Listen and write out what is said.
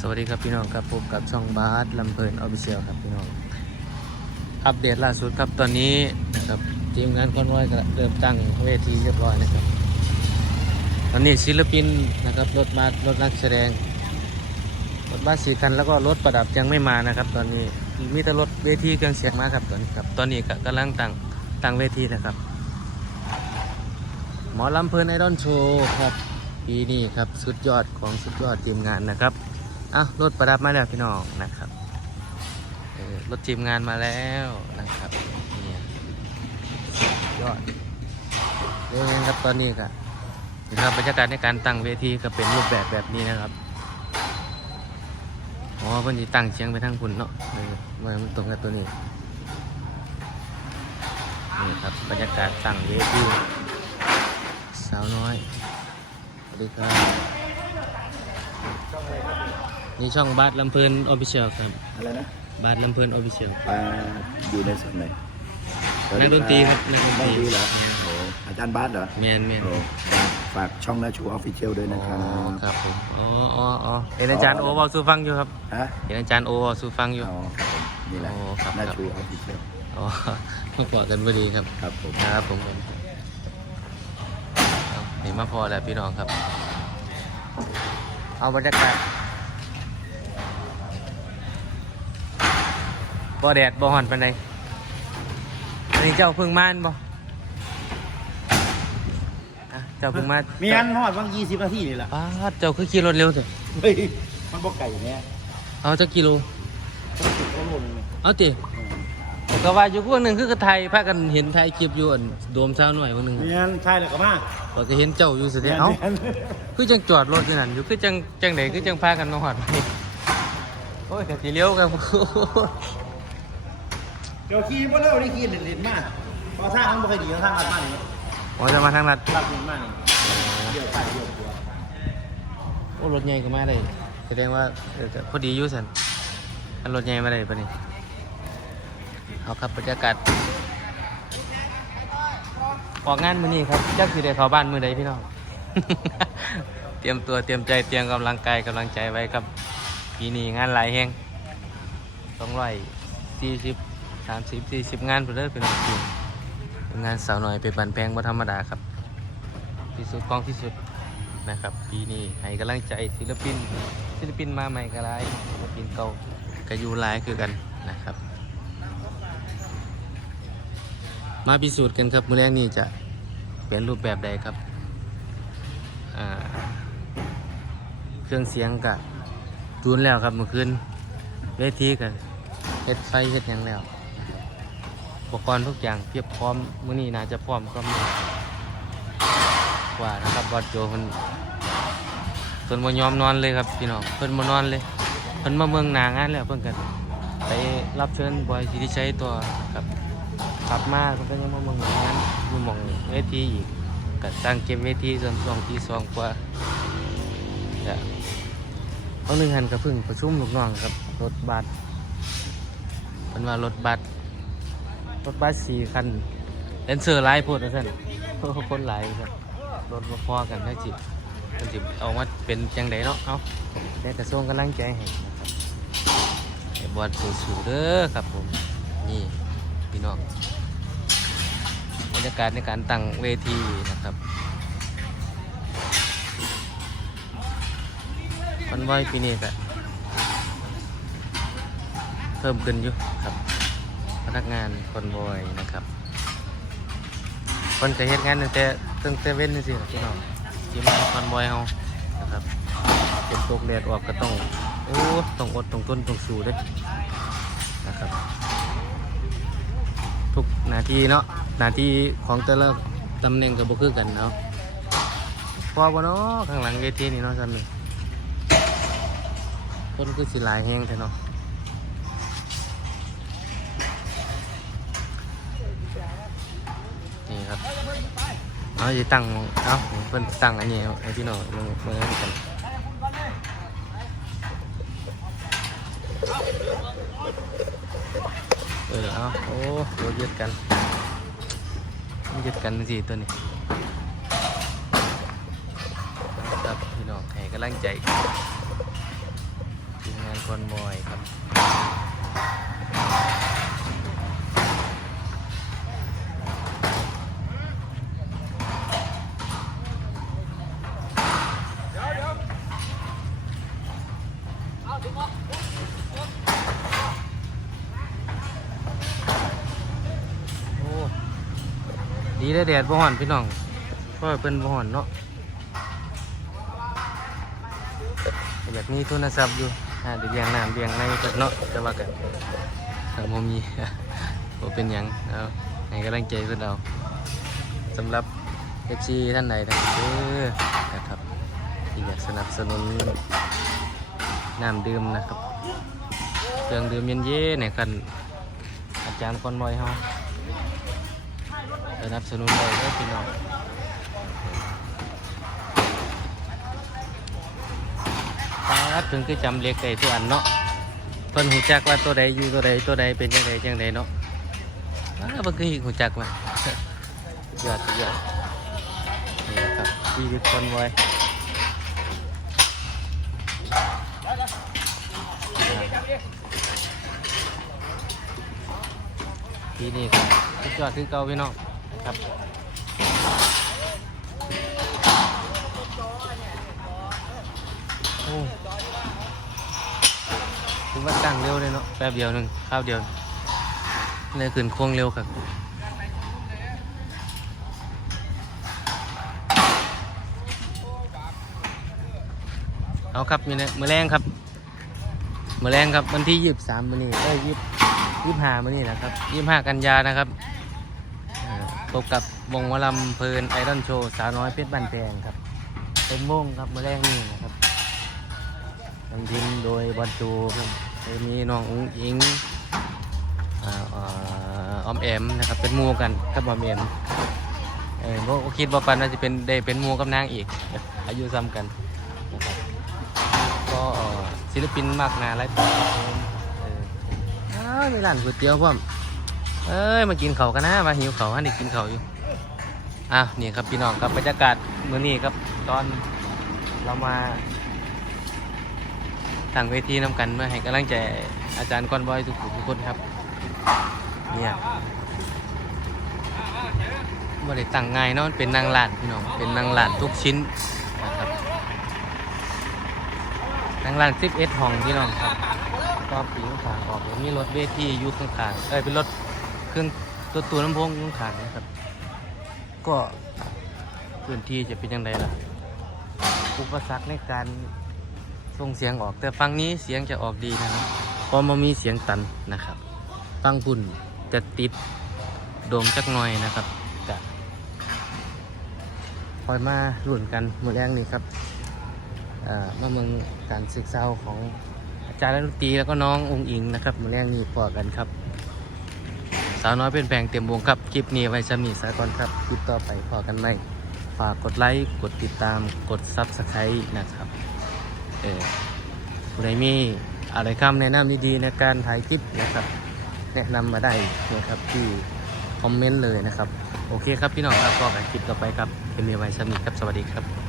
สวัสดีครับพี่น้องครับพบกับช่องบาสลำเพลินออฟฟิเชียลครับพี่น้องอัปเดตล่าสุดครับตอนนี้นะครับทีมงานคอนวอยก็เริ่มตั้งเวทีเรียบร้อยนะครับ ตอนนี้ศิลปินนะครับรถมารถนักแสดงรถบัสสี่คันแล้วก็รถประดับยังไม่มานะครับ ตอนนี้มีแต่รถเวทีเครื่องเสียงมาครับตอนนี้ครับตอนนี้ก็กำลังตั้งตั้งเวทีนะครับ หมอลำเพลินไอดอลโชว์ครับปีนี้ครับสุดยอดของสุดยอดทีมงานนะครับ อะรถประดับมาแล้วพี่น้องนะครับรถทีมงานมาแล้วนะครับนี่ยสุดยอดเรื่องครับตอนนี้ก็นะครับบรรยากาศในการตั้งเวทีก็เป็นรูปแบบแบบนี้นะครับอ๋อเพิ่นสิตั้งเชียงไปทางคุณเนาะเออมันตรงกับตัวนี้นี่ครับบรรยากาศตั้งเวทีสาวน้อยสวัสดีครับ นี่ช่องบาสลำเพลินออฟฟิเชียลครับอะไรนะบาสลำเพลินออฟฟิเชียลอ่าอยู่ในส่วนไหนนักดนตรีครับนักดนตรีนักดนตรีเหรอโอ้อาจารย์บาสเหรอแมนแมนโอ้ฝากฝากช่องนาชูออฟฟิเชียลด้วยอ๋นะอครับครับผมอ๋ออ๋ออ๋อเห็นอาจารย์โอเวอลซูฟังอยู่ครับฮะเห็นอาจารย์โอเวอลซูฟังอยู่อ๋อครับผมนี่แหละโอ้ครับนาชูออฟฟิเชียลอ๋อมาพอกันพอดีครับครับผมครับผมเอานี่มาพอแล้วพี่น้องครับ เอาบรรยากาศ บ่แดดบ่ห่อนปานใดอันนี้เจ้าเพิ่งมาอันบ่อะเจ้าเพิ่งมามีอันหอดบางยี่สิบนาทีนี่แหละป้าดเจ้าคือขี่รถเร็วเถอะเฮ้ยมันบอกไก่เนี่ยเอาจักกิโลต้องติดข้อมูลเลยเอาติผมก็ว่าอยู่พวกหนึงคือกระไทยพากันเห็นไทยคลิปอยู่อันโดมเช้าหน่อยพวกหนึง มีอันใช่เลยก็มาก็จะเห็นเจ้าอยู่สิเด้เอ้า คือจังจอดรถอยู่นั่นอยู่คือจังจังไหนคือจังพากันมาหอดนี่โอ้ยกะสิเลี้ยวกัน เดี๋ยวขี่บ่เล่าได้ขี่เด่นๆมากพอทางมันบ่ค่อยดีทางลัดมากนี่อ๋อจะมาทางลัดลัดเด่นมากนี่เดี๋ยวไปเดี๋ยวกลัวโอ้รถใหญ่ก็มาได้แสดงว่าเออก็พอดีอยู่สันอันรถใหญ่มาได้ปะนี่เอาครับบรรยากาศออกงานมื้อนี้ครับจักสิได้เข้าบ้านมื้อใดพี่น้อง เตรียมตัวเตรียมใจเตรียมกำลังกายกำลังใจไว้ครับปีนี้งานหลายแห่งต้องร้อยสี่สิบ สามสิบสี่สิบงานไปเลยเป็นจริงเป็นงานสาวหน้อยเป็นบันแพงบ่ธรรมดาครับที่สุดกองที่สุดนะครับ ปีนี้ให้กำลังใจศิลปิน ศิลปินมาใหม่ก็หลายศิลปินเก่าก็อยู่หลายคือกันนะครับ มาพิสูจน์กันครับ มื้อแรกนี้จะเป็นรูปแบบใดครับเครื่องเสียงกับจูนแล้วครับเมื่อคืนเวทีกับเฮ็ดไฟเฮ็ดยังแล้ว อุปกรณ์ทุกอย่างเพียบพร้อมมื้อนี้น่าจะพร้อมก็มีกว่านะครับบอดโจเพิ่นเพิ่นบ่ยอมนอนเลยครับพี่น้องเพิ่นบ่นอนเลยเพิ่นมาเมืองนางานแล้วเพิ่นก็ไปรับเชิญบอยสิริชัยตัวครับกลับมาเพิ่นก็ยังมาเมืองนางานอยู่หม่องเวทีอีกก็ตั้งเก็บเวทีส่วนช่วงที่สองกว่าแต่เอาหนึ่งหันก็เพิ่งประชุมลูกน้องครับรถบัสเพิ่นว่ารถบัส รถบัสสี่คันเลนเซอร์หลายโพดว่านคนหลายครับรถมาพอกันได้จิมันจิเอามาเป็นจังไดเนาะเอาได้แต่ส่งกำลังใจให้บไอ้บอดสู้ๆเด้อครับผมนี่พี่น้องบรรยากาศในการตั้งเวทีนะครับวันไหวปีนี้ก็เพิ่มขึ้นอยู่ครับ นักงานคนบอยนะครับคนจะเฮ็ดงานตั้งแต่ตั้งแต่เว้นนี่สิพี่น้องทีมงานคนบอยเฮานะครับเก็บตกแดดออกก็ต้องโอ้ต้องอดต้องทนต้องสู้ด้อนะครับ ทุกนาทีเนาะนาทีของแต่ละตำแหน่งก็บ่คือกันเนาะพอบ่เนาะข้างหลังเวทีนี่เนาะซั่นนี่คนคือสิหลายแฮงแท้เนาะ ครับเอาจะตั้งเอาเพิ่นตั้งอันนี้ให้พี่น้องมือมือกันเออเอาโอ้โหยึดกันยึดกันสิตัวนี้ครับพี่น้องให้กำลังใจคอนบอยครับ โอ้ ดีได้แดดบ่ฮ้อนพี่น้องเพราะเป็นบ่ฮ้อนเนาะแบบนี้โทรัพท์อยู่อ่าเดี๋ยวเบียงน้ำเบียงในก็เนาะแต่ว่ากันทางบ่มีบ่เป็นยังเอาให้กำลังใจเพิ่นเอาสำหรับ FC ท่านใดนะครับเด้อนะครับที่อยากสนับสนุนน้ำดื่มนะครับเครื่องดื่มเย็นๆเนี่ยกันอาจารย์คนบอยเฮา นับสนุนได้เด้อพี่น้องครับถึงคือจำเลขไก่ตัวอันเนาะเพิ่นหูจักว่าตัวใดอยู่ตัวใดตัวใดเป็นจังไดจังไดเนาะอ้าเพิ่นคือหูจักว่ายอดยอดนี่ครับชีวิตคนไว้ที่นี่ครับสุดยอดคือเก่าพี่น้อง ครับ โอ้ถือว่าตั้งเร็วเลยเนาะ แป๊บเดียวหนึ่งข้าวเดียวเลยขึ้นโค้งเร็วครับเอาครับมีนะมือแรงครับมือแรงครับวันที่ยี่สิบสามมือนี้เอ้ยยี่ยี่ห้ามือนี้นะครับยี่ห้ากันยานะครับ พบกับวงหมอลำเพลินไอรอนโชว์สาวน้อยเพชรบันแดงครับ เป็นวงครับมือแรงนี่นะครับนำทีมโดยบอลจูครับมีน้องอุ้งอิงออมแอมนะครับเป็นมูกันกับออมแอมเออคิดว่าปันว่าจะเป็นได้เป็นมูกับนางอีก อายุซ้ำกันนะครับก็ศิลปินมากนาหลายตาครับเอออ้าวมีร้านก๋วยเตี๋ยวพ่อม เอ้ยมากินเขากันนะมาหิวเขาอันนี้กินเขาอยู่อ้าวนี่ครับพี่น้องครับบรรยากาศเมื้อนี้ครับ ตอนเรามาตั้งเวทีนำกันเมื่อให้กำลังใจอาจารย์ก้อนบอยทุกทุกคนครับเนี่ยบ่ได้ตั้งง่ายเนาะมันเป็นนางลานพี่น้องเป็นนางลานทุกชิ้นนะครับทางร้านซิปเอสห้องพี่น้องครับก็ปีข้างออกมีรถเวทีอยู่ข้างๆเอ้ยเป็นรถ รื่องตัวตัวลำโพงอยู่ข้างนะครับ ก็พื้นที่จะเป็นยังไงล่ะ อุปสรรคในการส่งเสียงออก แต่ฟังนี้เสียงจะออกดีนะครับพราะมันมีเสียงตันนะครับฟังพุ่นจะติดโดมจักหน่อยนะครับจะคอยมาหลุ่นกันมือแรงนี่ครับอ่ามาเมืองการศึกษาของอาจารย์ดนตรีแล้วก็น้ององค์อิงนะครับมาแรงนี้พอกันครับ สาวน้อยเป็นแปลงเต็มวงครับ คลิปนี้ไว้จะมีสากอนครับ คลิปต่อไปพอกันไหมฝากกดไลค์กดติดตามกดซับสไครต์นะครับเออผู้ใดมีอะไรคำแนะนำดีๆในการถ่ายคลิปนะครับ แนะนำมาได้นะครับที่คอมเมนต์เลยนะครับ โอเคครับพี่น้องครับพอกันคลิปต่อไปครับเอ็มไว้จะมีครับสวัสดีครับ